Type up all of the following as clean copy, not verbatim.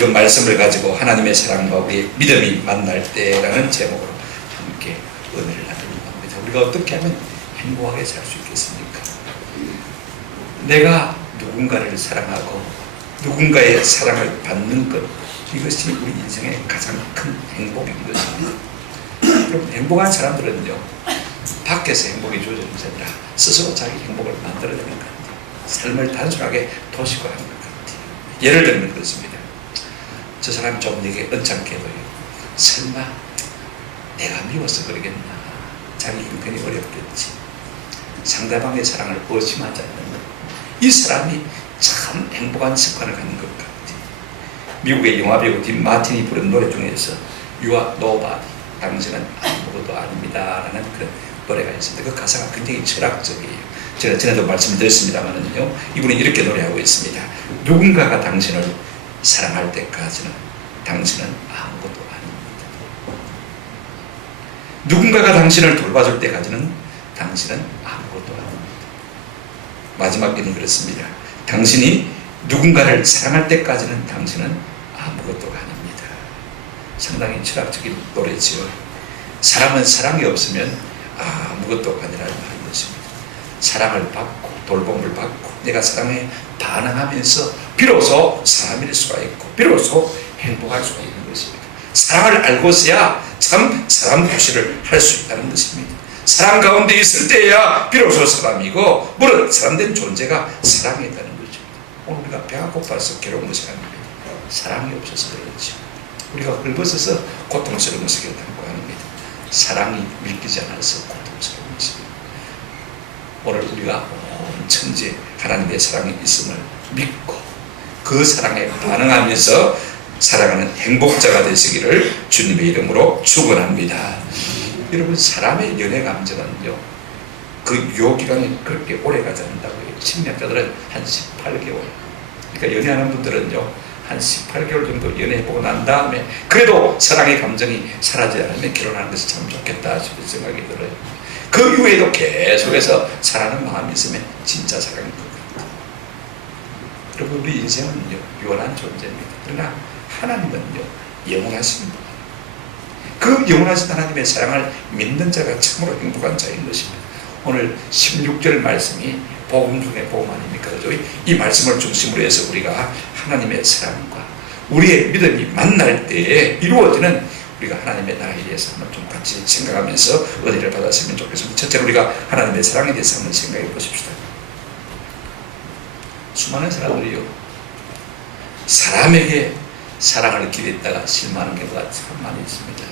이런 말씀을 가지고 하나님의 사랑과 우리의 믿음이 만날 때라는 제목으로 함께 은혜를 나누려고 합니다. 우리가 어떻게 하면 행복하게 살 수 있겠습니까? 내가 누군가를 사랑하고 누군가의 사랑을 받는 것, 이것이 우리 인생의 가장 큰 행복인 것입니다. 그럼 행복한 사람들은요, 밖에서 행복이 주어지는 것이 아니라 스스로 자기 행복을 만들어내는 것 같아요. 삶을 단순하게 도식화하는 것 같아요. 예를 들면 그렇습니다. 저 사람이 좀 내게 언짢게도요, 설마 내가 미워서 그러겠나, 자기 형편이 어렵겠지, 상대방의 사랑을 의심하지 않는 것, 이 사람이 참 행복한 습관을 갖는 것 같아요. 미국의 영화배우 딘 마틴이 부른 노래 중에서 You are nobody, 당신은 아무것도 아닙니다 라는 그런 노래가 있습니다. 그 가사가 굉장히 철학적이에요. 제가 전에도 말씀드렸습니다만은요, 이분이 이렇게 노래하고 있습니다. 누군가가 당신을 사랑할 때까지는 당신은 아무것도 아닙니다. 누군가가 당신을 돌봐줄 때까지는 당신은 아무것도 아닙니다. 마지막 편이 그렇습니다. 당신이 누군가를 사랑할 때까지는 당신은 아무것도 아닙니다. 상당히 철학적인 노래지요. 사람은 사랑이 없으면 아무것도 아니라는 말인 것입니다. 사랑을 받고 돌봄을 받고 내가 사랑에 반응하면서 비로소 사람일 수가 있고 비로소 행복할 수가 있는 것입니다. 사랑을 알고서야 참 사람 구실을 할 수 있다는 것입니다. 사랑 가운데 있을 때야 비로소 사람이고, 물론 사람된 존재가 사랑이 있다는 것입니다. 오늘 우리가 배가 고파서 괴로운 것이 아닙니다. 사랑이 없어서 그렇죠. 우리가 헐벗어서 고통스러운 것을 겪고 합니다. 사랑이 밀리지 않아서 고통스러운 것입니다. 오늘 우리가 온 천지에 하나님의 사랑이 있음을 믿고 그 사랑에 반응하면서 살아가는 행복자가 되시기를 주님의 이름으로 축원합니다. 여러분, 사람의 연애 감정은요, 그 유효기간이 그렇게 오래 가지 않는다고 해요. 심리학자들은 한 18개월, 그러니까 연애하는 분들은요, 한 18개월 정도 연애해보고 난 다음에 그래도 사랑의 감정이 사라지지 않으면 결혼하는 것이 참 좋겠다 싶은 생각이 들어요. 그 이후에도 계속해서 사랑하는 마음이 있으면 진짜 사랑인 것 같아요. 여러분, 우리 인생은요, 유한한 존재입니다. 그러나 하나님은요, 영원하십니다. 그 영원하신 하나님의 사랑을 믿는 자가 참으로 행복한 자인 것입니다. 오늘 16절 말씀이 복음 중에 복음 아닙니까? 그죠? 이 말씀을 중심으로 해서 우리가 하나님의 사랑과 우리의 믿음이 만날 때에 이루어지는 우리가 하나님의 나라에 대해서 한번 좀 같이 생각하면서 은혜를 받았으면 좋겠습니다. 첫째로 우리가 하나님의 사랑에 대해서 한번 생각해 보십시다. 수많은 사람들이요, 사람에게 사랑을 기대했다가 실망하는 경우가 참 많이 있습니다.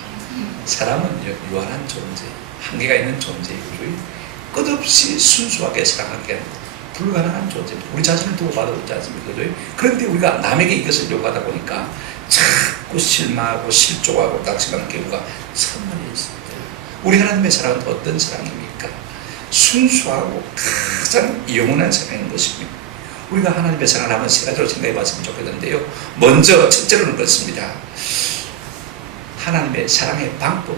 사람은요, 유한한 존재, 한계가 있는 존재이고요, 끝없이 순수하게 사랑하기에는 불가능한 존재입니다. 우리 자신을 두고 봐도 그렇지 않습니까? 그런데 우리가 남에게 이것을 요구하다 보니까 자꾸 실망하고 실족하고 낙심하는 경우가 참 많이 있습니다. 우리 하나님의 사랑은 어떤 사랑입니까? 순수하고 가장 영원한 사랑인 것입니다. 우리가 하나님의 사랑을 한번 세 가지로 생각해 봤으면 좋겠는데요, 먼저 첫째로는 그렇습니다. 하나님의 사랑의 방법,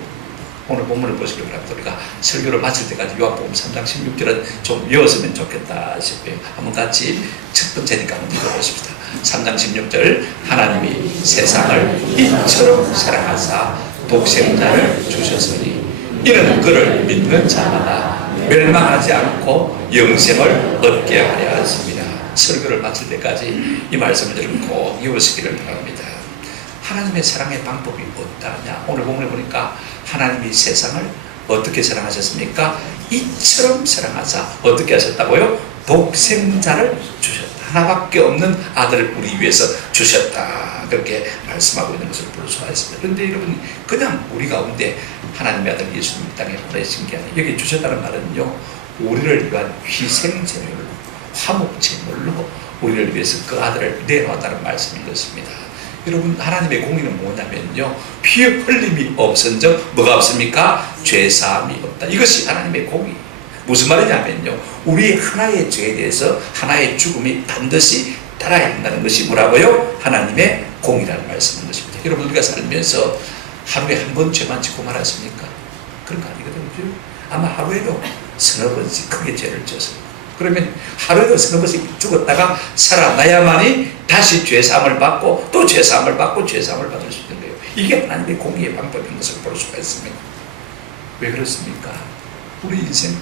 오늘 본문을 보시기 바랍니다. 우리가 설교를 마칠 때까지 요한복음 3장 16절은 좀 외웠으면 좋겠다 싶어요. 한번 같이 첫 번째니까 한번 읽어보십시다. 3장 16절, 하나님이 세상을 이처럼 사랑하사 독생자를 주셨으니 이는 그를 믿는 자마다 멸망하지 않고 영생을 얻게 하려 하십니다. 설교를 마칠 때까지 이 말씀을 여러분 꼭 외우시기를 바랍니다. 하나님의 사랑의 방법이 어떠냐? 오늘 본문에 보니까 하나님이 세상을 어떻게 사랑하셨습니까? 이처럼 사랑하사 어떻게 하셨다고요? 독생자를 주셨다. 하나밖에 없는 아들을 우리 위해서 주셨다. 그렇게 말씀하고 있는 것을 볼 수가 있습니다. 그런데 여러분, 그냥 우리 가운데 하나님의 아들 예수님 이 땅에 보내신 게 아니에요. 여기 주셨다는 말은요, 우리를 위한 희생제물로, 화목제물로 우리를 위해서 그 아들을 내놓았다는 말씀인 것입니다. 여러분, 하나님의 공의는 뭐냐면요, 피 흘림이 없은 적 뭐가 없습니까? 죄사함이 없다. 이것이 하나님의 공의. 무슨 말이냐면요, 우리 하나의 죄에 대해서 하나의 죽음이 반드시 따라야 한다는 것이 뭐라고요? 하나님의 공의라는 말씀인 것입니다. 여러분, 우리가 살면서 하루에 한 번 죄만 짓고 말았습니까? 그런 거 아니거든요. 아마 하루에도 서너 번씩 크게 죄를 졌어요. 그러면 하루에도 서너 번씩 죽었다가 살아나야만이 다시 죄사함을 받고 또 죄사함을 받고 죄사함을 받을 수 있는 거예요. 이게 하나님의 공의의 방법인 것을 볼 수가 있습니다. 왜 그렇습니까? 우리 인생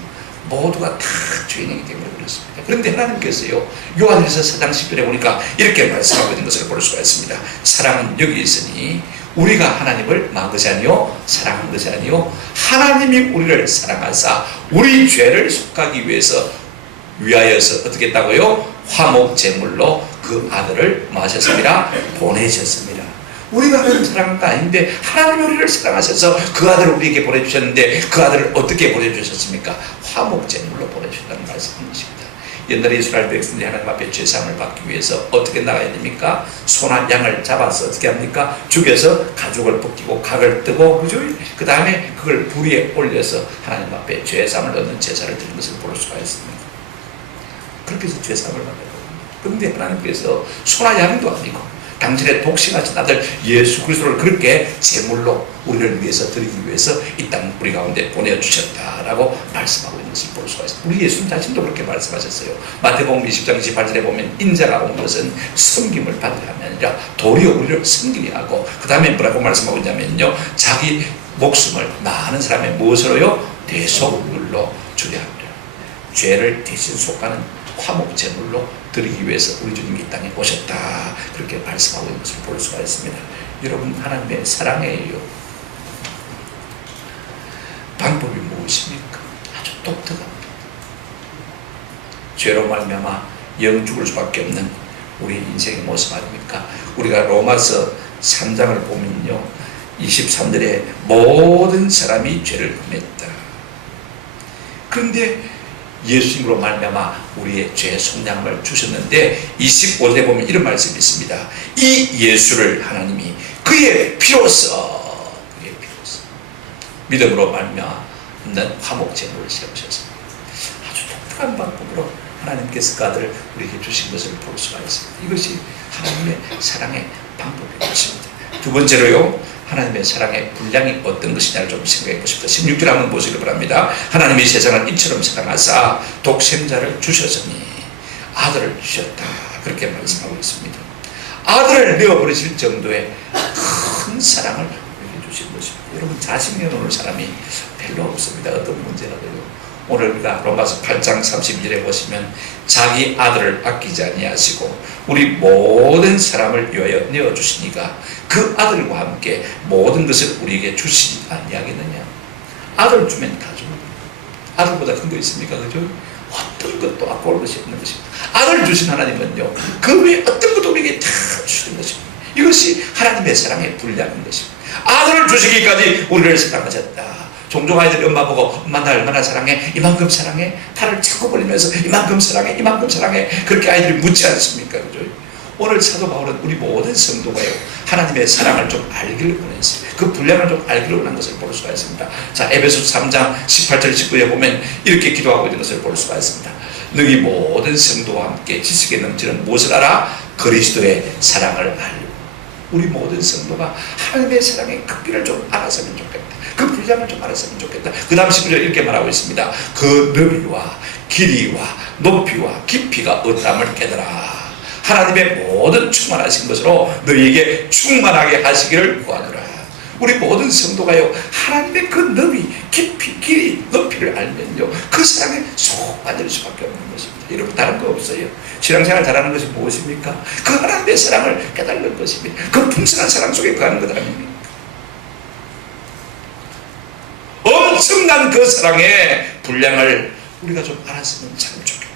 모두가 다 죄인이기 때문에 그렇습니다. 그런데 하나님께서요, 요한일서 4장 10절에 보니까 이렇게 말씀하고 있는 것을 볼 수가 있습니다. 사랑은 여기 있으니 우리가 하나님을 망한 것이 아니요 사랑한 것이 아니요 하나님이 우리를 사랑하사 우리 죄를 속하기 위하여서 어떻게 했다고요? 화목제물로 그 아들을 뭐 하셨습니다? 보내셨습니다. 우리가 하나님 사랑한 거 아닌데 하나님이 우리를 사랑하셔서 그 아들을 우리에게 보내주셨는데 그 아들을 어떻게 보내주셨습니까? 화목제물로 보내주셨다는 말씀인 것입니다. 옛날에 이스라엘 백성들이 하나님 앞에 죄사함을 받기 위해서 어떻게 나가야 됩니까? 소나 양을 잡아서 어떻게 합니까? 죽여서 가죽을 벗기고 각을 뜨고, 그죠? 그 다음에 그걸 불 위에 올려서 하나님 앞에 죄사함을 얻는 제사를 드리는 것을 볼 수가 있습니다. 그렇게 해서 죄사함을 받는 겁니다. 그런데 하나님께서 소나 양도 아니고 당신의 독생하신 아들 예수 그리스도를 그렇게 제물로 우리를 위해서 드리기 위해서 이 땅 우리 가운데 보내주셨다라고 말씀하고 있는 것을 볼 수가 있습니다. 우리 예수님 자신도 그렇게 말씀하셨어요. 마태복음 20장 28절에 보면 인자가 온 것은 섬김을 받으려 함이 아니라 도리어 우리를 섬기게 하고, 그 다음에 뭐라고 말씀하고 있냐면요, 자기 목숨을 많은 사람의 무엇으로요? 대속물로 주려 합니다. 죄를 대신 속하는 화목제물로 드리기 위해서 우리 주님이 이 땅에 오셨다, 그렇게 말씀하고 있는 것을 볼 수가 있습니다. 여러분, 하나님의 사랑이에요. 방법이 무엇입니까? 아주 독특합니다. 죄로 말미암아 영 죽을 수밖에 없는 우리 인생의 모습 아닙니까? 우리가 로마서 3장을 보면요, 23절에 모든 사람이 죄를 범했다. 그런데 예수님으로 말미암아 우리의 죄 속량을 주셨는데 25절에 보면 이런 말씀이 있습니다. 이 예수를 하나님이 그의 피로써 믿음으로 말미암아 화목제물을 세우셨습니다. 아주 독특한 방법으로 하나님께서 그 아들을 우리에게 주신 것을 볼 수가 있습니다. 이것이 하나님의 사랑의 방법인 것입니다. 두 번째로요, 하나님의 사랑의 분량이 어떤 것이냐를 좀 생각해 보십시오. 16절 한번 보시기 바랍니다. 하나님이 세상을 이처럼 사랑하사 독생자를 주셨으니 아들을 주셨다, 그렇게 말씀하고 있습니다. 아들을 내어버리실 정도의 큰 사랑을 우리에게 주신 것입니다. 여러분, 자식이 오는 사람이 별로 없습니다. 어떤 문제라도요. 오늘 우리가 로마서 8장 32절에 보시면 자기 아들을 아끼지 아니하시고 우리 모든 사람을 위하여 내어주시니까 그 아들과 함께 모든 것을 우리에게 주시지 아니하겠느냐. 아들 주면 다 줍니다. 아들보다 큰 거 있습니까? 그죠? 어떤 것도 아까울 것이 없는 것입니다. 아들 주신 하나님은요, 그 외에 어떤 것도 우리에게 다 주시는 것입니다. 이것이 하나님의 사랑의 분량인 것입니다. 아들을 주시기까지 우리를 사랑하셨다. 종종 아이들이 엄마 보고 엄마 나 얼마나 사랑해? 이만큼 사랑해? 팔을 자꾸 벌리면서 이만큼 사랑해? 이만큼 사랑해? 그렇게 아이들이 묻지 않습니까? 그죠? 오늘 사도 바울은 우리 모든 성도가요, 하나님의 사랑을 좀 알기를 원했어요. 그 분량을 좀 알기를 원한 것을 볼 수가 있습니다. 자, 에베소 3장 18절 19절에 보면 이렇게 기도하고 있는 것을 볼 수가 있습니다. 너희 모든 성도와 함께 지식에 넘치는 무엇을 알아? 그리스도의 사랑을 알고. 우리 모든 성도가 하나님의 사랑의 크기를 좀 알았으면 좋겠다. 그 분량을 좀 알았으면 좋겠다. 그 다음 19절 이렇게 말하고 있습니다. 그 너비와 길이와 높이와 깊이가 어떠함을 깨달아 하나님의 모든 충만하신 것으로 너희에게 충만하게 하시기를 구하노라. 우리 모든 성도가요, 하나님의 그 너비, 깊이, 길이, 높이를 알면요, 그 사랑에 속 빠질 수밖에 없는 것입니다. 여러분, 다른 거 없어요. 신앙생활 잘하는 것이 무엇입니까? 그 하나님의 사랑을 깨달는 것입니다. 그 풍성한 사랑 속에 거하는 것 아닙니까? 엄청난 그 사랑의 분량을 우리가 좀 알았으면 참 좋겠다.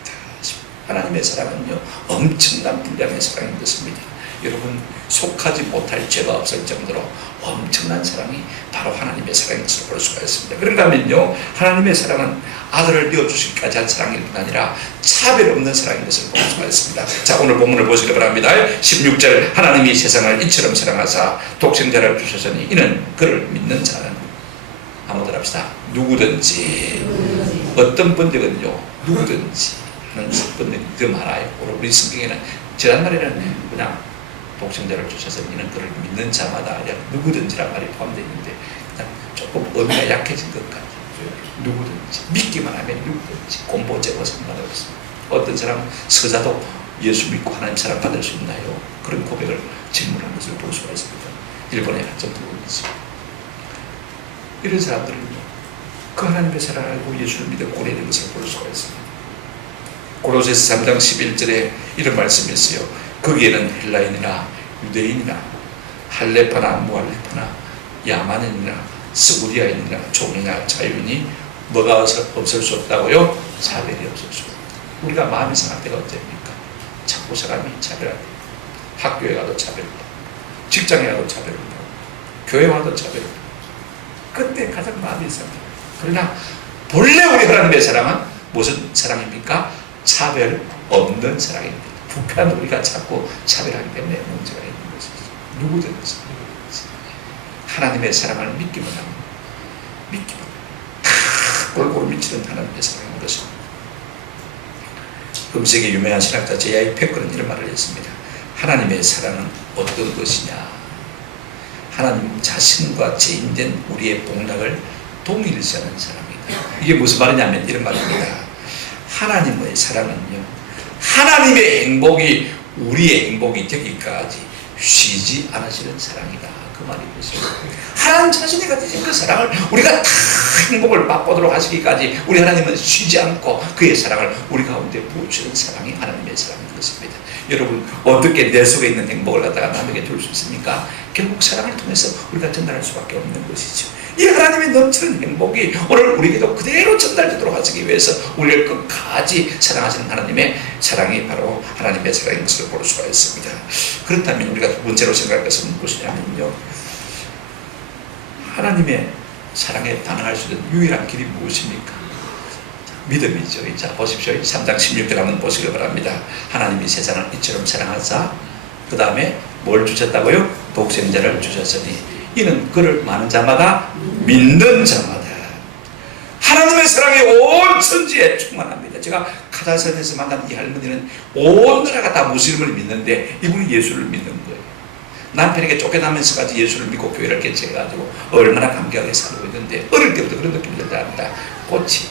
하나님의 사랑은요, 엄청난 분량의 사랑인 것입니다. 여러분, 속하지 못할 죄가 없을 정도로 엄청난 사랑이 바로 하나님의 사랑인 것을 볼 수가 있습니다. 그런가 하면요, 하나님의 사랑은 아들을 내어주시기까지 한 사랑일 뿐 아니라 차별 없는 사랑인 것을 볼 수가 있습니다. 자, 오늘 본문을 보시기 바랍니다. 16절, 하나님이 세상을 이처럼 사랑하사 독생자를 주셨으니 이는 그를 믿는 자는, 한번 합시다. 누구든지. 어떤 번역은요, 누구든지 하는 번역이 더 많아요. 우리 성경에는 지난날에는 그냥 독생자를 주셔서 이는 그를 믿는 자마다 아니라 누구든지란 말이 포함되어 있는데 조금 의미가 약해진 것 같아요. 누구든지 믿기만 하면 누구든지 공부 제거 상관없습니다. 어떤 사람은 서자도 예수 믿고 하나님 사랑 받을 수 있나요? 그런 고백을 질문한 것을 볼 수가 있습니다. 일본의 한 정도인지 이런 사람들은요, 그 하나님의 사랑을 알고 예수를 믿어 고려된 것을 볼 수가 있습니다. 고로새서 3장 11절에 이런 말씀이 있어요. 거기에는 헬라인이나 유대인이나 할레파나 무할레파나 야만인이나 스구리아인이나 종이나 자유인이 뭐가 없을 수 없다고요? 차별이 없을 수 없다. 우리가 마음이 상할 때가 언제입니까? 자꾸 사람이 차별하고, 학교에 가도 차별하고, 직장에 가도 차별하고, 교회 와도 차별하고, 그때 가장 마음이 상합니다. 그러나 본래 우리 하나님의 사랑은 무슨 사랑입니까? 차별 없는 사랑입니다. 부패한 우리가 자꾸 차별하기 때문에 문제가 있는 것이죠. 누구든지 하나님의 사랑을 믿기만 하면, 믿기만 하면 골고루 미치는 하나님의 사랑인 것입니다. 금세기 유명한 신학자 제아이 패커는 이런 말을 했습니다. 하나님의 사랑은 어떤 것이냐? 하나님 자신과 죄인된 우리의 복락을 동일시하는 사랑이다. 이게 무슨 말이냐면 이런 말입니다. 하나님의 사랑은요, 하나님의 행복이 우리의 행복이 되기까지 쉬지 않으시는 사랑이다. 그 말인 것입니다. 하나님 자신이 가지신 그 사랑을 우리가 다 행복을 맛보도록 하시기까지 우리 하나님은 쉬지 않고 그의 사랑을 우리 가운데 부어주시는 사랑이 하나님의 사랑인 것입니다. 여러분, 어떻게 내 속에 있는 행복을 갖다가 남에게 줄 수 있습니까? 결국 사랑을 통해서 우리가 전달할 수밖에 없는 것이죠. 이 하나님의 넘치는 행복이 오늘 우리에게도 그대로 전달되도록 하시기 위해서 우리를 끝까지 사랑하시는 하나님의 사랑이 바로 하나님의 사랑인 것을 볼 수가 있습니다. 그렇다면 우리가 두 번째로 생각할 것은 무엇이냐면요, 하나님의 사랑에 반응할 수 있는 유일한 길이 무엇입니까? 믿음이죠. 자, 보십시오. 3장 16절 한번 보시기 바랍니다. 하나님이 세상을 이처럼 사랑하사 그 다음에 뭘 주셨다고요? 독생자를 주셨으니 이는 그를 많은 자마다 믿는 자마다. 하나님의 사랑이 온 천지에 충만합니다. 제가 카자흐스탄에서 만난 이 할머니는 온 나라가 다 무슬림을 믿는데 이분이 예수를 믿는 거예요. 남편에게 쫓겨나면서까지 예수를 믿고 교회를 개최해가지고 얼마나 감격하게 살고 있는데, 어릴 때부터 그런 느낌이 들다. 꽃이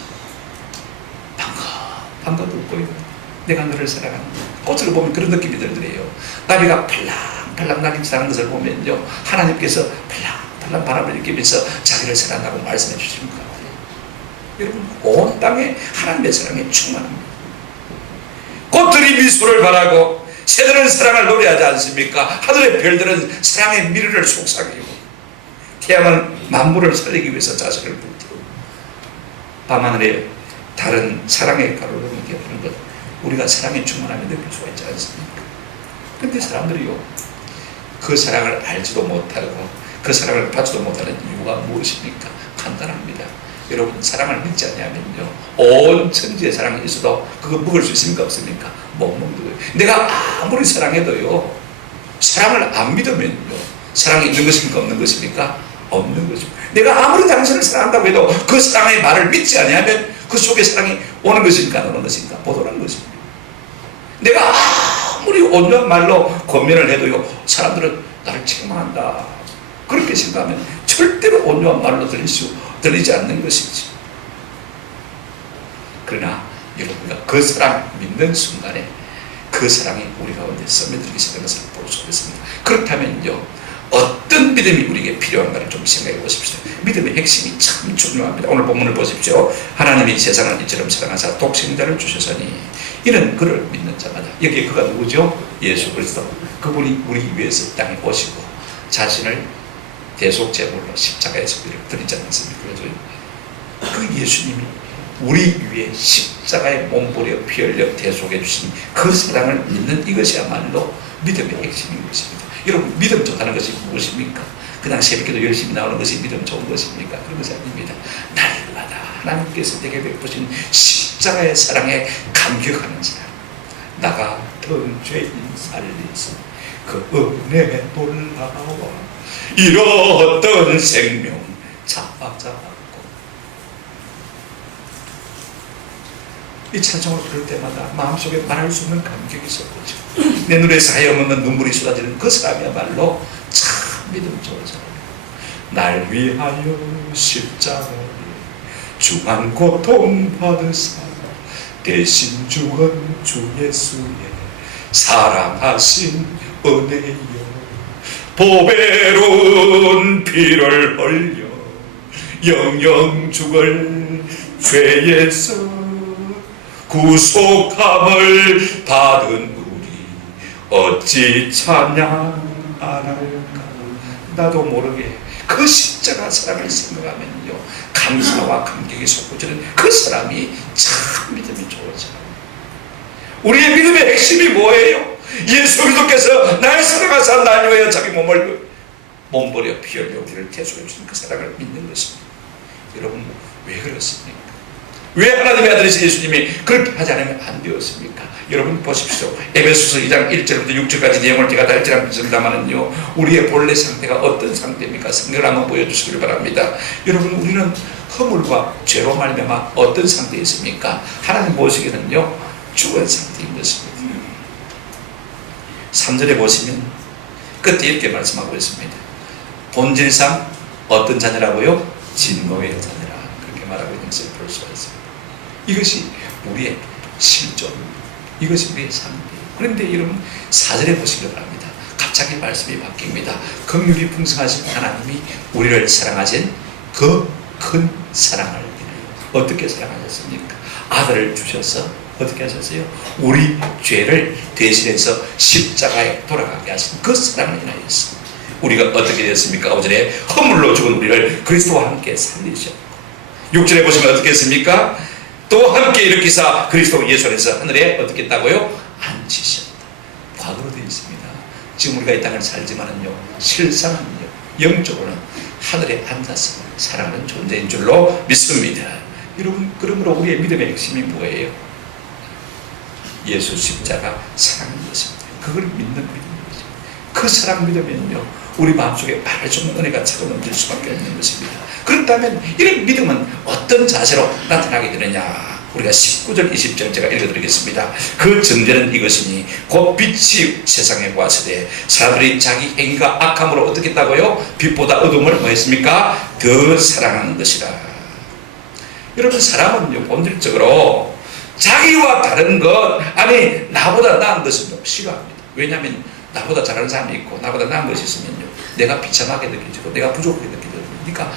방긋 웃고 있는, 내가 너를 사랑한다. 꽃을 보면 그런 느낌이 들더래요. 나비가 팔랑팔랑 날이 지나는 것을 보면요, 하나님께서 팔랑팔랑 바람을 일으키면서 자기를 사랑한다고 말씀해 주시는 것 같아요. 여러분, 온 땅에 하나님의 사랑에 충만합니다. 꽃들이 미소를 바라고 새들은 사랑을 노래하지 않습니까? 하늘의 별들은 사랑의 미래를 속삭이고, 태양은 만물을 살리기 위해서 자신을 불태우고, 밤하늘에 다른 사랑의 가루를 느껴보는 것, 우리가 사랑에 충만하면 느낄 수가 있지 않습니까? 근데 사람들이요, 그 사랑을 알지도 못하고 그 사랑을 받지도 못하는 이유가 무엇입니까? 간단합니다. 여러분, 사랑을 믿지 않냐면요, 온 천지의 사랑이 있어도 그거 먹을 수 있습니까? 없습니까? 못 먹는 거예요. 내가 아무리 사랑해도요, 사랑을 안 믿으면요, 사랑이 있는 것입니까? 없는 것입니까? 없는 것입니다. 내가 아무리 당신을 사랑한다고 해도 그 사랑의 말을 믿지 않냐면 그 속에 사랑이 오는 것입니까? 안 오는 것입니까? 못 오는 것입니다. 내가 아무리 온유한 말로 권면을 해도요, 사람들은 나를 책망한다, 그렇게 생각하면 절대로 온유한 말로 들리지 않는 것이지. 그러나 여러분과 그 사랑 믿는 순간에 그 사랑이 우리 가운데 스며들기 시작하는 것을 볼 수 있습니다. 그렇다면요, 어떤 믿음이 우리에게 필요한가를 좀 생각해 보십시오. 믿음의 핵심이 참 중요합니다. 오늘 본문을 보십시오. 하나님이 세상을 이처럼 사랑하사 독생자를 주셨으니 이는 그를 믿는 자마다. 여기에 그가 누구죠? 예수 그리스도. 그분이 우리 위해서 땅에 오시고 자신을 대속제물로 십자가에서 우리를 드리지 않습니까? 그 예수님이 우리 위에 십자가에 몸부려 피 흘려 대속해 주신 그 사랑을 믿는 이것이야말로 믿음의 핵심인 것입니다. 여러분, 믿음 좋다는 것이 무엇입니까? 그냥 새벽에도 열심히 나오는 것이 믿음 좋은 것입니까? 그런 것이 아닙니다. 날마다 하나님께서 내게 베푸신 십자가의 사랑에 감격하는 사람, 나가 던 죄인 살리사 그 은혜 놀라워 잃었던 생명 찾아왔고. 이 찬송을 부를 때마다 마음속에 말할 수 없는 감격이 솟구쳐 내 눈에서 하염없는 눈물이 쏟아지는 그 사람이야말로 참 믿음 좋은 사람이에요. 날 위하여 십자가에 중한 고통 받으사 대신 죽은 주 예수의 사랑하신 은혜여 보배로운 피를 흘려 영영 죽을 죄에서 구속함을 받은 우리 어찌 찬양 안 할까. 나도 모르게 그 십자가 사랑을 생각하면요, 감사와 감격이 솟구치는 그 사람이 참 믿음이 좋은 사람이에요. 우리의 믿음의 핵심이 뭐예요? 예수 그리스도께서 나의 사랑하사 날 위하여 자기 몸을 몸버려 피 흘려 우리를 대속해 주신 그 사랑을 믿는 것입니다. 여러분, 왜 그렇습니까? 왜 하나님의 아들이신 예수님이 그렇게 하지 않으면 안 되었습니까? 여러분 보십시오. 에베소서 2장 1절부터 6절까지 내용을 제가 다 읽지 않겠습니다만은요, 우리의 본래 상태가 어떤 상태입니까? 성경을 한번 보여주시길 바랍니다. 여러분, 우리는 허물과 죄로 말미암아 어떤 상태에 있습니까? 하나님 보시기에는요, 죽은 상태인 것입니다. 3절에 보시면 끝에 이렇게 말씀하고 있습니다. 본질상 어떤 자녀라고요? 진노의 자녀라, 그렇게 말하고 있는 것을 볼 수가 있습니다. 이것이 우리의 실존입니다. 이것이 우리의 삶이에요. 그런데 여러분, 4절에 보시기 바랍니다. 갑자기 말씀이 바뀝니다. 긍휼이 풍성하신 하나님이 우리를 사랑하신 그 큰 사랑을 어떻게 사랑하셨습니까? 아들을 주셔서 어떻게 하셨어요? 우리 죄를 대신해서 십자가에 돌아가게 하신 그 사랑을 인하여서 우리가 어떻게 됐습니까? 5절에 허물로 죽은 우리를 그리스도와 함께 살리셨고, 6절에 보시면 어떻게 했습니까? 또 함께 일으키사 그리스도 예수 안에서 하늘에 어떻게 했다고요? 앉히셨다. 과거로 되어 있습니다. 지금 우리가 이 땅을 살지만은요, 실상은요, 영적으로는 하늘에 앉아서 사랑하는 존재인 줄로 믿습니다. 여러분, 그러므로 우리의 믿음의 핵심이 뭐예요? 예수 십자가 사랑인 것입니다. 그걸 믿는 믿음인 것입니다. 그 사랑 믿으면요, 우리 마음속에 말할 수 없는 은혜가 차고 넘칠 수밖에 없는 것입니다. 그렇다면 이런 믿음은 어떤 자세로 나타나게 되느냐? 우리가 19절 20절 제가 읽어드리겠습니다. 그 전제는 이것이니 곧 빛이 세상에 왔으되 사람들이 자기 행위가 악함으로 어떻게 했다고요? 빛보다 어둠을 뭐 했습니까? 더 사랑하는 것이라. 여러분, 사람은요 본질적으로 자기와 다른 것, 아니 나보다 나은 것을 싫어합니다. 왜냐하면 나보다 잘하는 사람이 있고 나보다 나은 것이 있으면요 내가 비참하게 느껴지고 내가 부족하게 느껴지고, 그러니까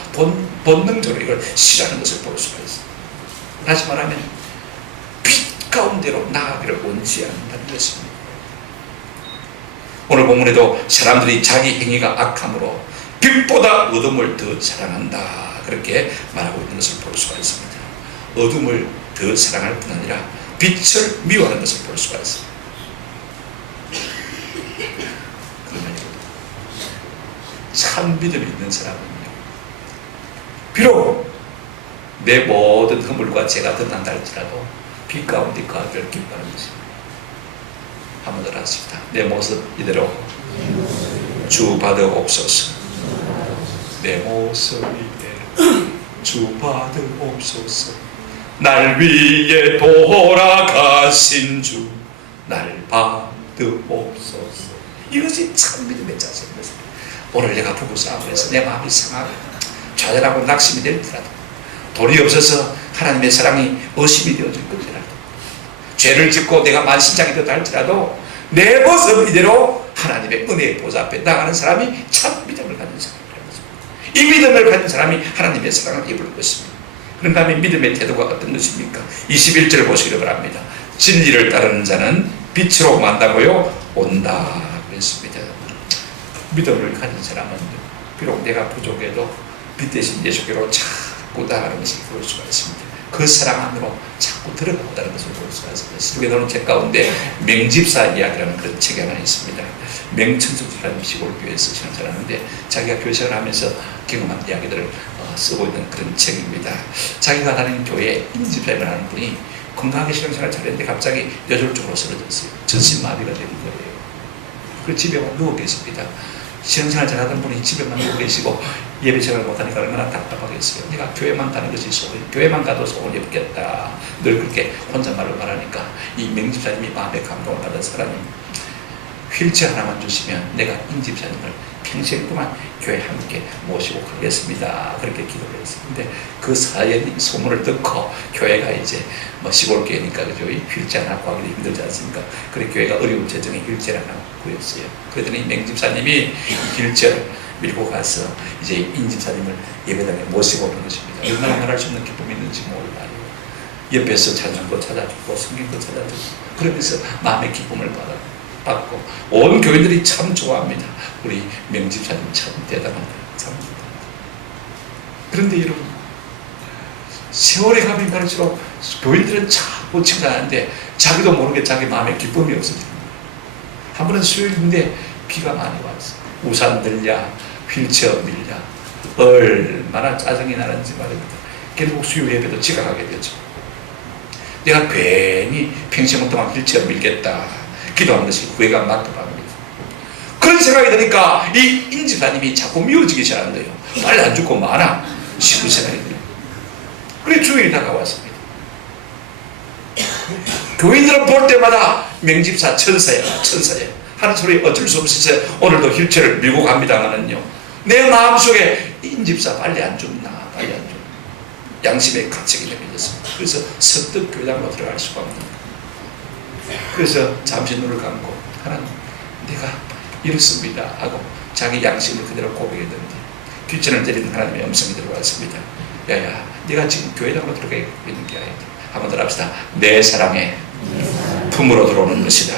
본능적으로 이걸 싫어하는 것을 볼 수가 있어요. 다시 말하면 빛 가운데로 나아가기를 원치 않는다는 것입니다. 오늘 본문에도 사람들이 자기 행위가 악함으로 빛보다 어둠을 더 사랑한다, 그렇게 말하고 있는 것을 볼 수가 있습니다. 어둠을 더 사랑할 뿐 아니라 빛을 미워하는 것을 볼 수가 있습니다. 그러면 참 믿음이 있는 사람은요, 비록 내 모든 허물과 죄가 드러난다 할지라도 빛 가운데 거하기를 기뻐하는 것입니다. 한번 더 하십니다. 내 모습 이대로 주 받으옵소서. 내 모습 이대로 주 받으옵소서. 날 위해 돌아가신 주 날 받으옵소서. 이것이 참 믿음의 자세인 것입니다. 오늘 내가 부부싸움을 해서 내 마음이 상하고 좌절하고 낙심이 될지라도, 돈이 없어서 하나님의 사랑이 의심이 되어질 것이라도, 죄를 짓고 내가 만신장이 되었다 할지라도 내 모습 이대로 하나님의 은혜의 보좌 앞에 나가는 사람이 참 믿음을 가진 사람이라는 것입니다. 이 믿음을 가진 사람이 하나님의 사랑을 입을 것입니다. 그런가 하면 믿음의 태도가 어떤 것입니까? 21절을 보시기 바랍니다. 진리를 따르는 자는 빛으로 만다고요 온다 그랬습니다. 믿음을 가진 사람은 비록 내가 부족해도 빛 대신 예수께로 자꾸 나아가는 것을 볼 수가 있습니다. 그 사랑 안으로 자꾸 들어간다는 것을 볼 수가 있습니다. 시국에 책 가운데 맹집사 이야기라는 그런 책이 하나 있습니다. 맹천수지라는 시골교회에서 신앙생활하는데 자기가 교회생활을 하면서 경험한 이야기들을 쓰고 있는 그런 책입니다. 자기가 다니는 교회에 임집사를 하는 분이 건강하게 신앙생활을 잘했는데 갑자기 뇌졸중으로 쓰러졌어요. 전신마비가 된 거예요. 그래서 집에만 누워 계십니다. 신앙생활 잘하던 분이 집에만 누워 계시고 예배 생활을 못하니까 얼마나 답답하겠어요. 내가 교회만 가는 것이 소원이, 교회만 가도 소원이 없겠다. 늘 그렇게 혼잣말을 말하니까 이 맹집사님이 마음에 감동을 받아서 하나님 휠체어 하나만 주시면 내가 임집사님을 평생 동안 교회 함께 모시고 가겠습니다. 그렇게 기도를 했었는데 그 사연 소문을 듣고 교회가 이제 뭐 시골 교회니까 그죠? 휠체어 하나 구하기 힘들지 않습니까? 그래 교회가 어려운 재정에 휠체어 하나 구했어요. 그랬더니 맹집사님이 휠체어를 밀고 가서 이제 임집사님을 예배당에 모시고 오는 것입니다. 얼마나 말할 수 없는 기쁨이 있는지 몰라요. 옆에서 찬양도 찾아주고 성경도 찾아주고 그러면서 마음의 기쁨을 받고 온 교인들이 참 좋아합니다. 우리 명집사님 참 대단하다. 참 대단하다. 그런데 여러분, 세월이 가면 갈수록 교인들은 자꾸 칭찬하는데 자기도 모르게 자기 마음에 기쁨이 없어지는 거예요. 한 번은 수요일인데 비가 많이 왔어요. 우산 들랴 휠체어 밀랴 얼마나 짜증이 나는지 말입니다. 결국 수요 예배도 지각하게 되죠. 내가 괜히 평생 동안 휠체어 밀겠다 기도한 것이 후회가 많더랍니다. 그런 생각이 드니까 이 임집사님이 자꾸 미워지기 시작한 거예요. 빨리 안 죽고 마나 싶은 생각이 들어요. 그래 주일이 다가왔습니다. 교인들은 볼 때마다 명집사 천사야 천사야 하는 소리 어쩔 수 없어서 오늘도 휠체어를 밀고 갑니다만은요, 내 마음속에 임집사 빨리 안 죽나 빨리 안 죽나 양심의 가책이 느껴졌습니다. 그래서 선뜻 교회당으로 들어갈 수가 없는. 그래서 잠시 눈을 감고 하나님 내가 이렇습니다 하고 자기 양심을 그대로 고백했는데 귀천을 때리는 하나님의 음성이 들어왔습니다. 야야 네가 지금 교회당으로 들어가 있는 게 아니다. 한번 더 합시다. 내 사랑에 품으로 들어오는 것이다.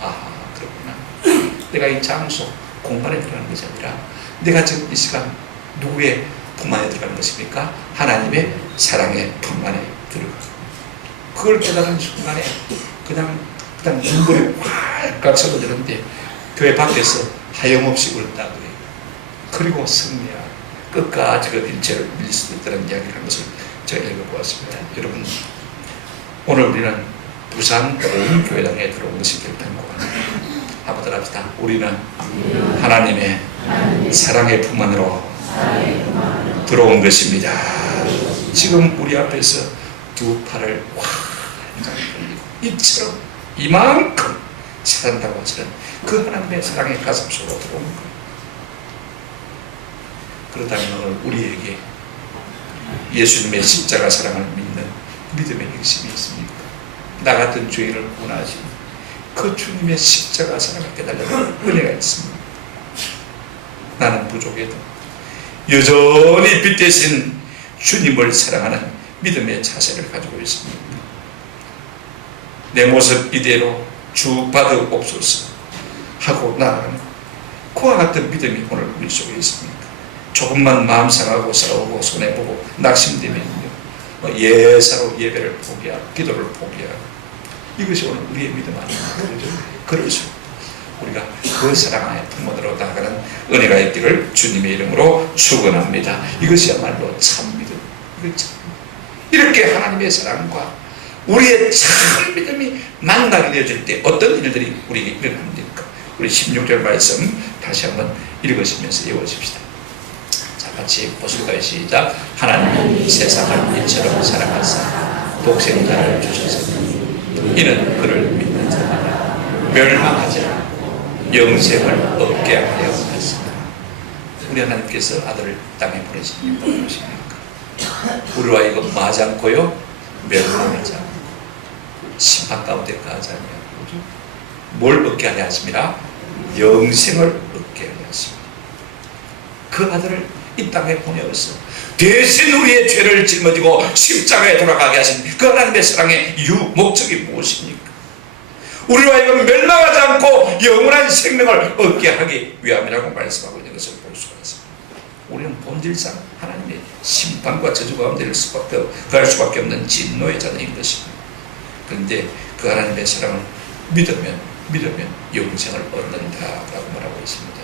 아 그렇구나. 내가 이 장소 공간에 들어가는 것이 아니라 내가 지금 이 시간 누구의 품 안에 들어가는 것입니까? 하나님의 사랑의 품 안에 들어가. 그걸 깨달은 순간에 그냥 눈물이 확 쏟아지는데 교회 밖에서 하염없이 울었다고 해요. 그리고 승리야 끝까지 그 휠체어를 밀릴 수도 있다는 이야기를 한 것을 제가 읽어보았습니다. 여러분 오늘 우리는 부산 교회당에 들어온 것이 결단과 한번 더 합시다. 우리는 하나님의 사랑의 품 안으로 들어온 것입니다. 지금 우리 앞에서 두 팔을 확 벌리고 이처럼 이만큼 사랑다고 하시는 그 하나님의 사랑의 가슴 속으로 들어오는 거예요. 그렇다면 오늘 우리에게 예수님의 십자가 사랑을 믿는 믿음의 핵심이 있습니까? 나 같은 죄인을 구원하신 그 주님의 십자가 사랑을 깨달는 은혜가 있습니다. 나는 부족해도 여전히 빛 대신 주님을 사랑하는 믿음의 자세를 가지고 있습니다. 내 모습 이대로 주 받으옵소서 하고 나아가는 그와 같은 믿음이 오늘 우리 속에 있습니다. 조금만 마음 상하고 싸우고 손해보고 낙심되면요 예사로 예배를 포기하고 기도를 포기하고 이것이 오늘 우리의 믿음 아닙니까? 그래서 우리가 그 사랑의 품으로 나아가는 은혜가 있기를 주님의 이름으로 축원합니다. 이것이야말로 참 믿음. 이렇게 하나님의 사랑과 우리의 참 믿음이 만나게 되어질 때 어떤 일들이 우리에게 일어납니까? 우리 16절 말씀 다시 한번 읽으시면서 읽어봅시다. 같이 보실까요? 시작. 하나님은 세상을 이처럼 사랑하사 독생자를 주셨으니 이는 그를 믿는 자마다 멸망하지 않고 영생을 얻게 하려 하였습니다. 우리 하나님께서 아들을 땅에 보내신 이유가 무엇입니까? 우리와 하여금 마지 않고요 멸망하지 않고 심판 가운데 가지 않고 뭘 얻게 하려 하십니다. 영생을 얻게 하려 하십니다. 그 아들을 이 땅에 보내어서 대신 우리의 죄를 짊어지고 십자가에 돌아가게 하신 그 하나님의 사랑의 이유 목적이 무엇입니까? 우리와 하여금 멸망하지 않고 영원한 생명을 얻게 하기 위함이라고 말씀하고 있는 것을 볼 수가 있습니다. 우리는 본질상 하나님의 심판과 저주 가운데 갈 수밖에 없는 진노의 자녀인 것입니다. 그런데 그 하나님의 사랑을 믿으면 영생을 얻는다라고 말하고 있습니다.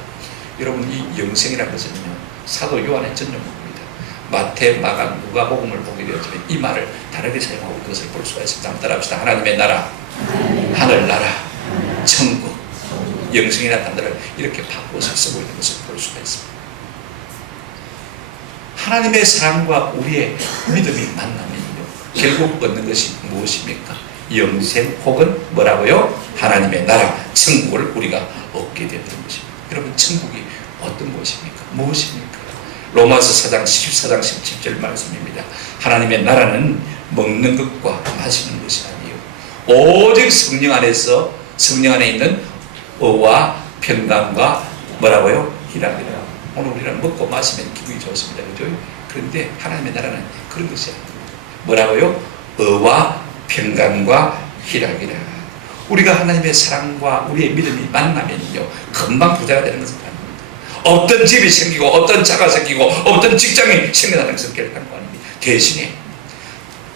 여러분 이 영생이라는 것은요 사도 요한의 전용어입니다. 마태, 마가, 누가복음을 보게 되었지만 이 말을 다르게 사용하고 있는 것을 볼 수가 있습니다. 한번 따라합시다. 하나님의 나라, 하늘나라, 천국, 영생이라는 단어를 이렇게 바꿔서 쓰고 있는 것을 볼 수가 있습니다. 하나님의 사랑과 우리의 믿음이 만나면요 결국 얻는 것이 무엇입니까? 영생 혹은 뭐라고요? 하나님의 나라, 천국을 우리가 얻게 되는 것입니다. 여러분 천국이 어떤 것입니까? 무엇입니까? 로마서 4장 14장 17절 말씀입니다. 하나님의 나라는 먹는 것과 마시는 것이 아니에요. 오직 성령 안에 있는 의와 평강과 뭐라고요? 희락이라. 오늘 우리는 먹고 마시면 기분이 좋습니다. 그죠? 그런데 하나님의 나라는 그런 것이 아닙니다. 뭐라고요? 의와 평강과 희락이라. 우리가 하나님의 사랑과 우리의 믿음이 만나면요 금방 부자가 되는 것은 아닙니다. 어떤 집이 생기고 어떤 차가 생기고 어떤 직장이 생겨나는 것은 결단코 아닙니다. 대신에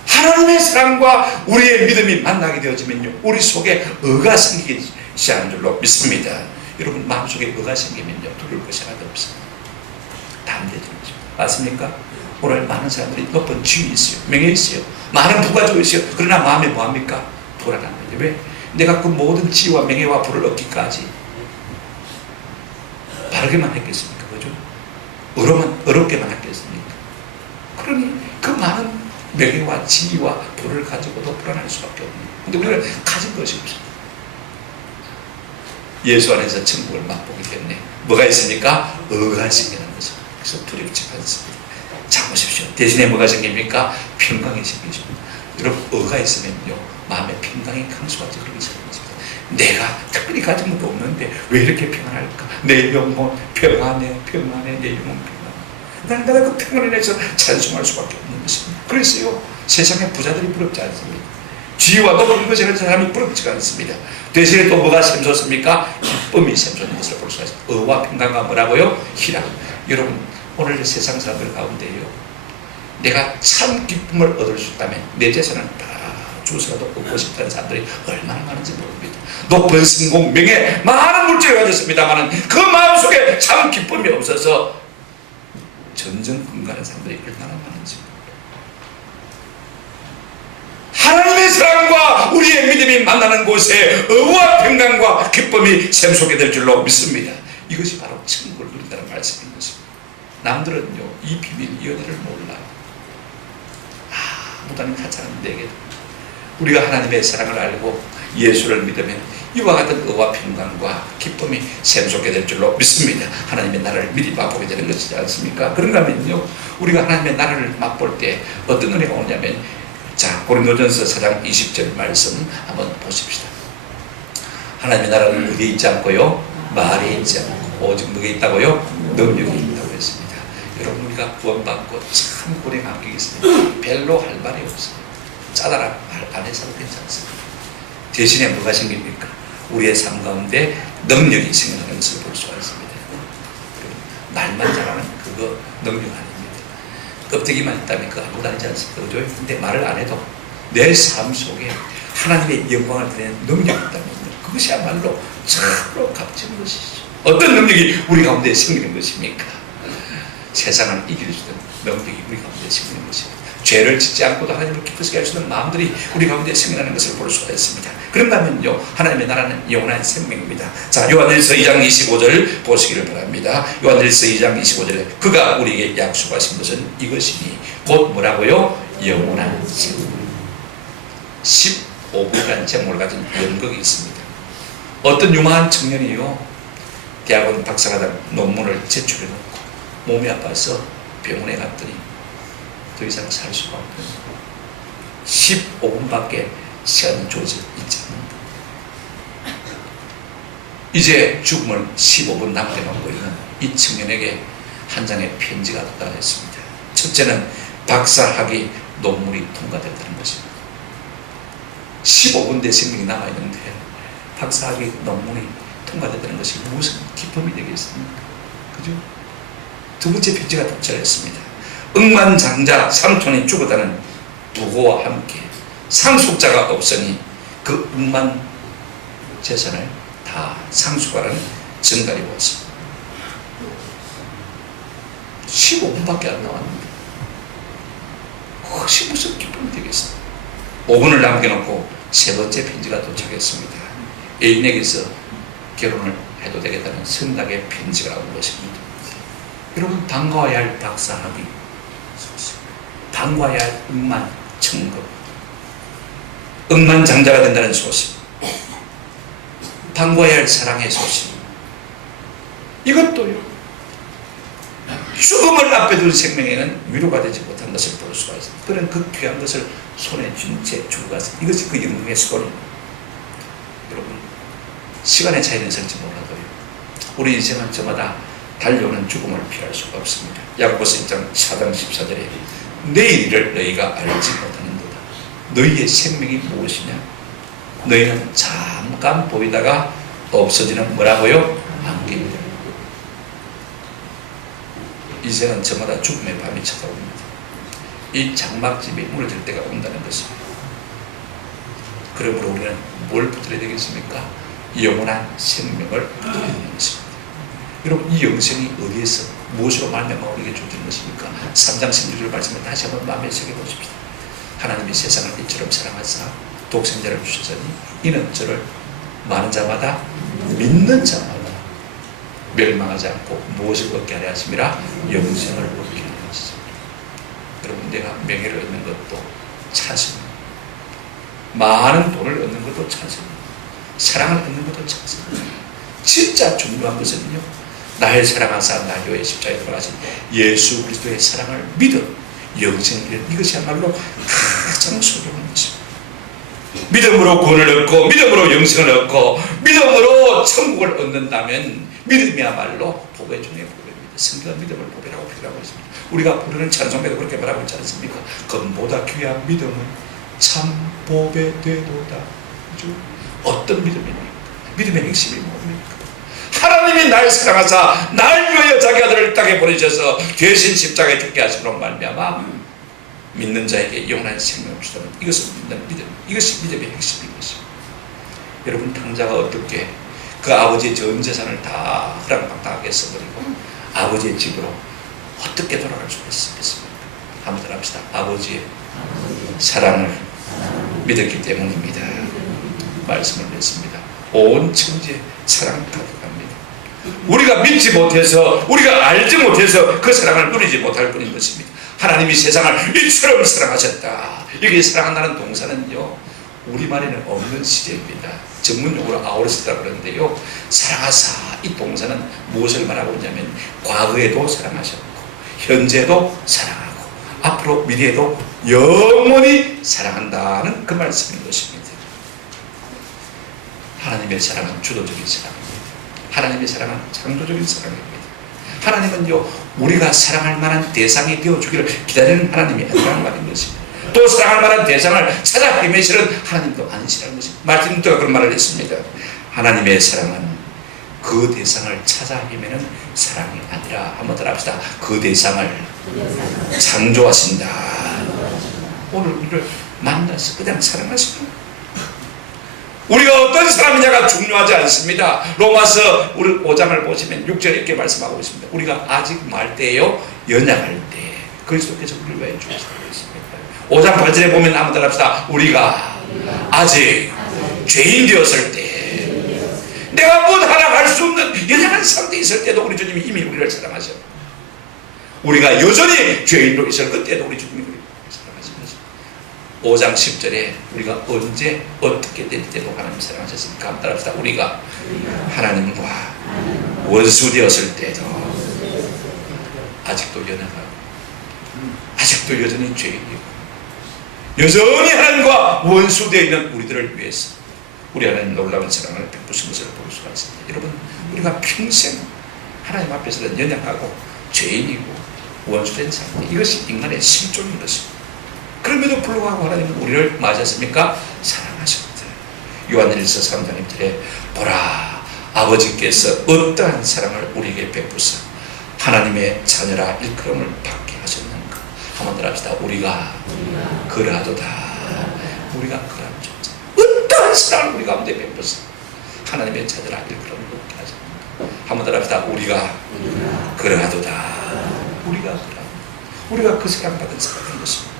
하나님의 사랑과 우리의 믿음이 만나게 되어지면요 우리 속에 의가 생기기 시작하는 줄로 믿습니다. 여러분 마음속에 의가 생기면요 두려울 것이 하나도 없습니다. 담대해지는 것입니다. 맞습니까? 오늘 많은 사람들이 높은 지위 있어요. 명예 있어요. 많은 부가지고 있어요. 그러나 마음에 뭐합니까? 불안합니다. 왜? 내가 그 모든 지위와 명예와 부를 얻기까지 바르게만 했겠습니까? 그죠? 어렵게만 했겠습니까? 그러니 그 많은 명예와 지위와 부를 가지고도 불안할 수밖에 없는. 근데 우리는 가진 것이 없습니다. 예수 안에서 천국을 맛보기 때문에 뭐가 있습니까? 의가 생기는 것입니다. 그래서 두렵지 않습니다. 자 보십시오. 대신에 뭐가 생깁니까? 평강이 생기죠. 여러분 의가 있으면요 마음에 평강이 강수같이 그렇게 생깁니다. 내가 특별히 가진 것도 없는데 왜 이렇게 평안할까? 내 영혼 평안해, 내 영혼 평안해. 나는 그 평안에 대해서 찬송할 수밖에 없는 것입니다. 그래서요 세상에 부자들이 부럽지 않습니다. 지위와 높은 것에 대한 사람이 부럽지가 않습니다. 대신에 또 뭐가 샘솟습니까? 기쁨이 샘솟는 것을 볼 수가 있습니다. 의와 평강과 뭐라고요? 희락. 여러분 오늘 세상 사람들 가운데요 내가 참 기쁨을 얻을 수 있다면 내 재산은 다 주서라도 얻고 싶다는 사람들이 얼마나 많은지 모릅니다. 높은 성공, 명예, 많은 물질을 가졌습니다만 그 마음속에 참 기쁨이 없어서 전전긍긍하는 사람들이 얼마나 많은지. 하나님의 사랑과 우리의 믿음이 만나는 곳에 의와 평강과 기쁨이 샘솟게 될 줄로 믿습니다. 이것이 바로 천국을 누린다는 말씀인 것입니다. 남들은요 이 비밀, 이 은혜를 몰라요. 아무도 아닌 하찮은 내게도 우리가 하나님의 사랑을 알고 예수를 믿으면 이와 같은 의와 평강과 기쁨이 샘솟게 될 줄로 믿습니다. 하나님의 나라를 미리 맛보게 되는 것이지 않습니까? 그런가 하면요, 우리가 하나님의 나라를 맛볼 때 어떤 은혜가 오냐면, 자, 고린도전서 4장 20절 말씀 한번 보십시다. 하나님의 나라는 어디에 있지 않고요, 말에 있지 않고 오직 누구에 있다고요? 능력이 있다고 했습니다. 여러분, 우리가 구원받고 참 고생한 게 있습니다. 별로 할 말이 없어요. 짜다라 말 안 해서도 괜찮습니다. 대신에 뭐가 생깁니까? 우리의 삶 가운데 능력이 생겨나는 것을 볼 수가 있습니다. 말만 잘하는 그거 능력 아닙니다. 껍데기만 있다면 그거 아무것도 아니지 않습니까? 그죠? 근데 말을 안 해도 내 삶 속에 하나님의 영광을 드리는 능력이 있다면 그것이야말로 참으로 값진 것이죠. 어떤 능력이 우리 가운데 생기는 것입니까? 세상을 이길 수 있는 능력이 우리 가운데 생기는 것입니다. 죄를 짓지 않고도 하나님을 기쁘시게 할 수 있는 마음들이 우리 가운데 생겨나는 것을 볼 수가 있습니다. 그런다면요, 하나님의 나라는 영원한 생명입니다. 자, 요한일서 2장 25절 보시기를 바랍니다. 요한일서 2장 25절에 그가 우리에게 약속하신 것은 이것이니 곧 뭐라고요? 영원한 생명. 15분간 제목을 가진 연극이 있습니다. 어떤 유망한 청년이요, 대학원 박사과정 논문을 제출해놓고 몸이 아파서 병원에 갔더니 더 이상 살 수가 없는 15분밖에 시간이 주어져 있지 않는다. 이제 죽음을 15분 남겨놓고 있는 이 청년에게 한 장의 편지가 도달했습니다. 첫째는 박사학위 논문이 통과됐다는 것입니다. 15분 내 생명이 남아있는데 박사학위 논문이 통과됐다는 것이 무슨 기쁨이 되겠습니까? 그죠? 두 번째 편지가 도착했습니다. 억만장자 삼촌이 죽었다는 부고와 함께 상속자가 없으니 그 억만 재산을 다 상속하라는 전갈이 왔습니다. 15분밖에 안 나왔는데 그것이 무슨 기쁨이 되겠습니까? 5분을 남겨놓고 세 번째 편지가 도착했습니다. 애인에게서 결혼을 해도 되겠다는 선탁의 편지가 온 것입니다. 여러분, 반가워야 할 박사학위 소식, 반가워야 할 억만 천금, 억만장자가 된다는 소식, 반가워야 할 사랑의 소식, 이것도요, 죽음을 앞에 둔 생명에는 위로가 되지 못한 것을 볼 수가 있습니다. 그런 그 귀한 것을 손에 쥔 채 죽어갔습니다. 이것이 그 영광의 소리입니다. 여러분, 시간의 차이는 설지 몰라도요, 우리 인생은 저마다 달려오는 죽음을 피할 수가 없습니다. 야고보서 1장 4장 14절에 내일 일을 너희가 알지 못하는도다. 너희의 생명이 무엇이냐? 너희는 잠깐 보이다가 없어지는 뭐라고요? 안개입니다. 인생은 저마다 죽음의 밤이 찾아옵니다. 이 장막집이 무너질 때가 온다는 것입니다. 그러므로 우리는 뭘 붙들어야 되겠습니까? 영원한 생명을 붙들어야 되는 것입니다. 여러분, 이 영생이 어디에서 무엇으로 말미암아 우리에게 주어지는 것입니까? 3장 16절 말씀을 다시 한번 마음에 새겨보십시다. 하나님이 세상을 이처럼 사랑하사 독생자를 주셨으니 이는 저를 많은 자마다 믿는 자마다 멸망하지 않고 무엇을 얻게 하려 하심이라? 영생을 얻게 하려 하십니다. 여러분, 내가 명예를 얻는 것도 찬성입니다. 많은 돈을 얻는 것도 찬성입니다. 사랑을 얻는 것도 찬성입니다. 진짜 중요한 것은요, 나를 사랑하사 나 위하여 십자가에 돌아가신 예수 그리스도의 사랑을 믿어 영생을 이루는 이것이야말로 가장 소중한 것입니다. 믿음으로 구원을 얻고 믿음으로 영생을 얻고 믿음으로 천국을 얻는다면 믿음이야말로 복의 중에 복입니다. 성경은 믿음을 복이라고 표현하고 있습니다. 우리가 부르는 찬송에도 그렇게 말하고 있지 않습니까? 금보다 귀한 믿음은 참 복의 되도다. 그죠? 어떤 믿음입니까? 믿음의 핵심이 뭡니까? 하나님이 날 사랑하사 날 위하여 자기 아들을 이 땅에 보내셔서 대신 십자가에 죽게 하심으로 말미암아 믿는 자에게 영원한 생명을 주다는 이것을 믿는 믿음, 이것이 믿음의 핵심인 것입니다. 여러분, 탕자가 어떻게 그 아버지의 전 재산을 다 허랑방탕하게 써버리고 아버지의 집으로 어떻게 돌아갈 수 있겠습니까? 한번 더 합시다. 아버지의 사랑을 믿었기 때문입니다. 말씀을 냈습니다. 온 천지에 사랑을 가득합니다. 우리가 믿지 못해서, 우리가 알지 못해서 그 사랑을 누리지 못할 뿐인 것입니다. 하나님이 세상을 이처럼 사랑하셨다. 여기 사랑한다는 동사는요, 우리말에는 없는 시제입니다. 전문용어로 아우르스라고 그러는데요, 사랑하사, 이 동사는 무엇을 말하고 있냐면 과거에도 사랑하셨고 현재도 사랑하고 앞으로 미래에도 영원히 사랑한다는 그 말씀인 것입니다. 하나님의 사랑은 주도적인 사랑입니다. 하나님의 사랑은 창조적인 사랑입니다. 하나님은요, 우리가 사랑할 만한 대상이 되어주기를 기다리는 하나님이 아니라는 말인 것입니다. 또 사랑할 만한 대상을 찾아 헤매시는 하나님도 아니시라는 것입니다. 마틴 루터가 그런 말을 했습니다. 하나님의 사랑은 그 대상을 찾아 헤매는 사랑이 아니라, 한번 따라합시다. 그 대상을 창조하신다. 오늘 우리를 만나서 그냥 사랑하시고, 우리가 어떤 사람이냐가 중요하지 않습니다. 로마서 우리 5장을 보시면 6절에 이렇게 말씀하고 있습니다. 우리가 아직 말 때예요, 연약할 때 그리스도께서 우리를 위해 죽으셨다고 했습니다. 5장 8절에 보면 한번 따라합시다. 우리가 아직 죄인 되었을 때, 내가 뭐 하나 할 수 없는 연약한 상태에 있을 때도 우리 주님이 이미 우리를 사랑하셨고, 우리가 여전히 죄인으로 있을 그때도 우리 주님이 우리를 사랑하신 것입니다. 5장 10절에 우리가 언제 어떻게 될 때도 하나님 사랑하셨습니까? 한번 따라합시다. 우리가 하나님과 원수 되었을 때도 아직도 연약하고 아직도 여전히 죄인이고 여전히 하나님과 원수되어 있는 우리들을 위해서 우리 하나님 놀라운 사랑을 베푸신 것을 볼 수가 있습니다. 여러분, 우리가 평생 하나님 앞에서는 연약하고 죄인이고 원수된 상태, 이것이 인간의 실존인 것입니다. 그럼에도 불구하고 하나님은 우리를 맞았습니까? 사랑하셨다. 요한일서 3장 1절에 보라, 아버지께서 어떠한 사랑을 우리에게 베푸사 하나님의 자녀라 일컬음을 받게 하셨는가. 한번 더 합시다. 우리가 그라도다. 우리가 그라도다. 어떠한 사랑을 우리 가운데 베푸사 하나님의 자녀라 일컬음을 받게 하셨는가. 한번 더 합시다. 우리가 그라도다. 우리가 그 사랑받은 사람인 것입니다.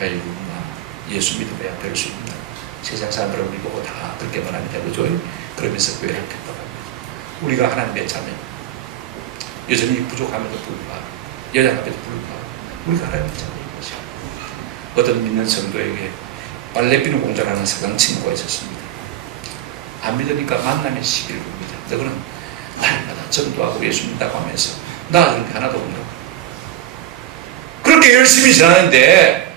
아이고, 예수 믿음에 별 수 있나. 세상 사람들은 우리 보고 다 그렇게 말합니다. 그죠? 그러면서 교회를 핍박합니다. 우리가 하나님의 자녀, 여전히 부족함에도 불구하고 연약함에도 불구하고 우리가 하나님의 자녀인 것이야. 어떤 믿는 성도에게 빨래 비누 공장하는 사장 친구가 있었습니다. 안 믿으니까 만남의 시기를 봅니다. 너는 날마다 전도하고 예수 믿다고 하면서 나 그런 게 하나도 없나? 그렇게 열심히 지나는데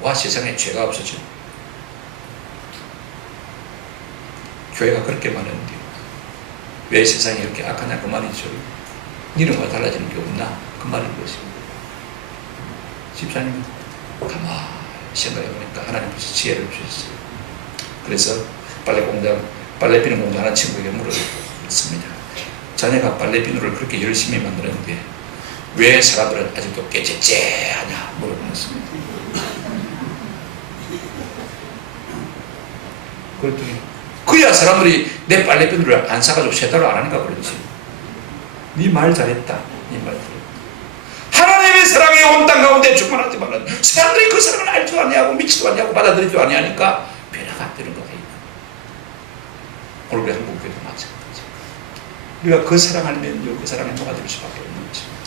와, 세상에 죄가 없어져. 교회가 그렇게 많은데 왜 세상이 이렇게 악하냐 그 말이죠. 니는 왜 달라지는 게 없나 그 말인 것입니다. 집사님은 가만히 생각해보니까 하나님께서 지혜를 주셨어요. 그래서 빨래 비누 공장 하는 친구에게 물었습니다. 자네가 빨래 비누를 그렇게 열심히 만드는데 왜 사람들은 아직도 깨째째하냐 물어봤습니다. 그랬더니 그야 사람들이 내 빨래 비누를 안 사가지고 세달을 안 하니까 그렇지. 네 말 잘했다. 네 말 잘했다. 하나님의 사랑이 온 땅 가운데 충만하지만 사람들이 그 사랑을 알지도 않냐고 믿지도 않냐고 받아들이지도 않냐니까 변화가 안 되는 거다. 오늘 우리 한국교회도 마찬가지. 우리가 그 사랑 알면요, 그 사랑에 녹아들 수밖에 없는 것입니다.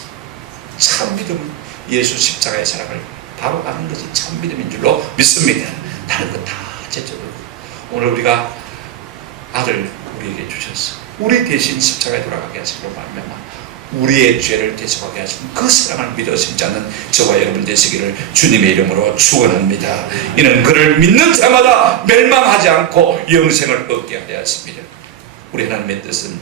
참 믿음은 예수 십자가의 사랑을 바로 아는 것이 참 믿음인 줄로 믿습니다. 다른 거 다 제쳐버리고 오늘 우리가 아들 우리에게 주셨어. 우리 대신 십자가에 돌아가게 하시고 말미암아 우리의 죄를 대속하게 하시는 그 사랑을 믿어 심지 않는 저와 여러분 되시기를 주님의 이름으로 축원합니다. 이는 그를 믿는 자마다 멸망하지 않고 영생을 얻게 하려 하십니다. 우리 하나님의 뜻은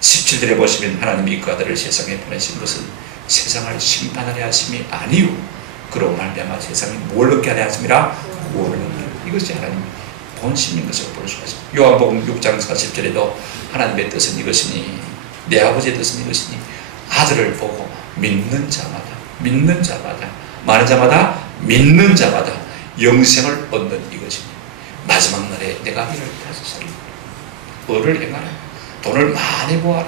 17절에 보시면 하나님이 그 아들을 세상에 보내신 것은 세상을 심판하려 하심이 아니요 그로 말미암아 세상이 뭘 얻게 하려 하심이라 구원을 얻게. 이것이 하나님의 본심인 것을 볼 수가 있습니다. 요한복음 6장 40절에도 하나님의 뜻은 이것이니 내 아버지의 뜻은 이것이니 아들을 보고 믿는 자마다 많은 자마다 믿는 자마다 영생을 얻는 이것이니 마지막 날에 내가 이를 다시 살리고 의를 행하라 돈을 많이 모아라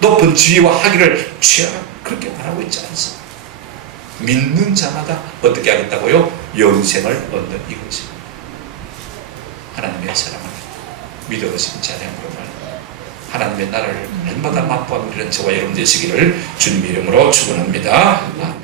높은 지위와 학위를 취하라 그렇게 말하고 있지 않습니다. 믿는 자마다 어떻게 하겠다고요? 영생을 얻는 이것입니다. 하나님의 사랑을 믿어 심지 않은 그런 말 하나님의 나라를 날마다 맛보아 누리는 저와 여러분 되시기를 주님 이름으로 축원합니다.